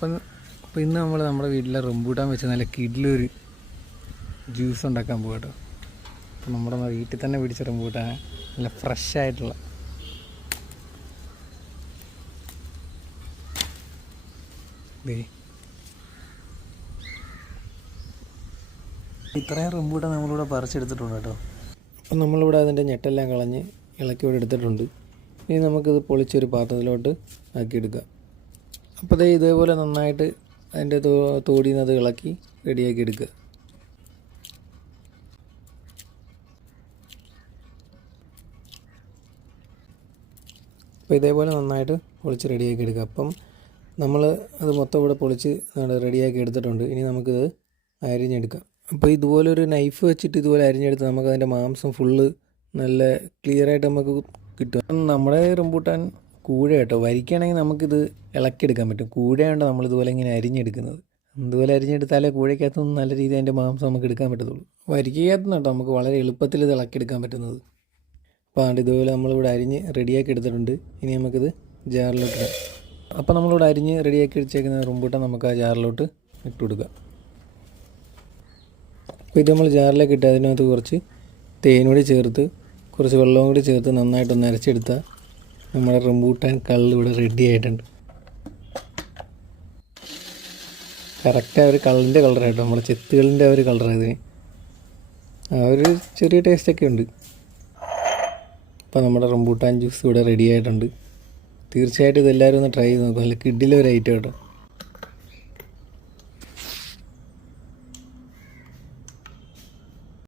അപ്പം അപ്പം ഇന്ന് നമ്മൾ നമ്മുടെ വീട്ടിലെ റംബൂട്ടാൻ വെച്ച് നല്ല കിഡിലൊരു ജ്യൂസ് ഉണ്ടാക്കാൻ പോകും കേട്ടോ അപ്പം നമ്മുടെ വീട്ടിൽ തന്നെ പിടിച്ച റംബൂട്ടാൻ നല്ല ഫ്രഷ് ആയിട്ടുള്ള ഇത്രയും റംബൂട്ടാൻ നമ്മളിവിടെ പറിച്ചെടുത്തിട്ടുണ്ട് കേട്ടോ. അപ്പം നമ്മളിവിടെ അതിന്റെ ഞെട്ടെല്ലാം കളഞ്ഞ് ഇളക്കി ഇവിടെ എടുത്തിട്ടുണ്ട്. ഇനി നമുക്കിത് പൊളിച്ചൊരു പാത്രത്തിലോട്ട് ആക്കിയെടുക്കാം. അപ്പോൾ ദേ ഇതേപോലെ നന്നായിട്ട് അതിന്റെ തോടിയിൽ നിന്ന് അത് ഇളക്കി റെഡിയാക്കി എടുക്കുക. അപ്പോൾ ഇതേപോലെ നന്നായിട്ട് പൊളിച്ച് റെഡിയാക്കി എടുക്കുക. അപ്പം നമ്മൾ അത് മൊത്തം ഇവിടെ പൊളിച്ച് റെഡിയാക്കി എടുത്തിട്ടുണ്ട്. ഇനി നമുക്കിത് അരിഞ്ഞെടുക്കാം. അപ്പോൾ ഇതുപോലെ ഒരു നൈഫ് വെച്ചിട്ട് ഇതുപോലെ അരിഞ്ഞെടുത്ത് നമുക്ക് അതിന്റെ മാംസം ഫുള്ള് നല്ല ക്ലിയറായിട്ട് നമുക്ക് കിട്ടും. നമ്മുടെ റംബൂട്ടാൻ കൂഴ കേട്ടോ. വരിക്കുകയാണെങ്കിൽ നമുക്കിത് ഇളക്കിയെടുക്കാൻ പറ്റും. കൂഴയുണ്ട് നമ്മൾ ഇതുപോലെ ഇങ്ങനെ അരിഞ്ഞെടുക്കുന്നത്. ഇതുപോലെ അരിഞ്ഞെടുത്താലേ കൂഴയ്ക്കകത്തുനിന്ന് നല്ല രീതിയിൽ അതിന്റെ മാംസം നമുക്ക് എടുക്കാൻ പറ്റത്തുള്ളൂ. വരിക്കകത്തുനിന്ന് കേട്ടോ നമുക്ക് വളരെ എളുപ്പത്തിൽ ഇത് ഇളക്കിയെടുക്കാൻ പറ്റുന്നത്. അപ്പോൾ അതുകൊണ്ട് ഇതുപോലെ നമ്മളിവിടെ അരിഞ്ഞ് റെഡിയാക്കി എടുത്തിട്ടുണ്ട്. ഇനി നമുക്കിത് ജാറിലോട്ട് അപ്പോൾ നമ്മളിവിടെ അരിഞ്ഞ് റെഡിയാക്കി വെച്ചേക്കുന്ന റംബൂട്ടാൻ നമുക്ക് ആ ജാറിലോട്ട് ഇട്ട് കൊടുക്കാം. അപ്പോൾ ഇത് നമ്മൾ ജാറിലേക്ക് ഇട്ട് അതിനകത്ത് കുറച്ച് തേനും കൂടി ചേർത്ത് കുറച്ച് വെള്ളവും കൂടി ചേർത്ത് നന്നായിട്ടൊന്ന് അരച്ചെടുത്താൽ നമ്മുടെ റംബൂട്ടാൻ കള്ള് ഇവിടെ റെഡി ആയിട്ടുണ്ട്. കറക്റ്റ് ആ ഒരു കളർ കളറായിട്ട് നമ്മുടെ ചെത്തുകളിന്റെ ആ ഒരു കളറാണ് ഇതിന്. ആ ഒരു ചെറിയ ടേസ്റ്റൊക്കെ ഉണ്ട്. അപ്പോൾ നമ്മുടെ റംബൂട്ടാൻ ജ്യൂസ് ഇവിടെ റെഡി ആയിട്ടുണ്ട്. തീർച്ചയായിട്ടും ഇതെല്ലാവരും ഒന്ന് ട്രൈ ചെയ്ത് നോക്കും. നല്ല കിഡിലൊരു ഐറ്റം കേട്ടോ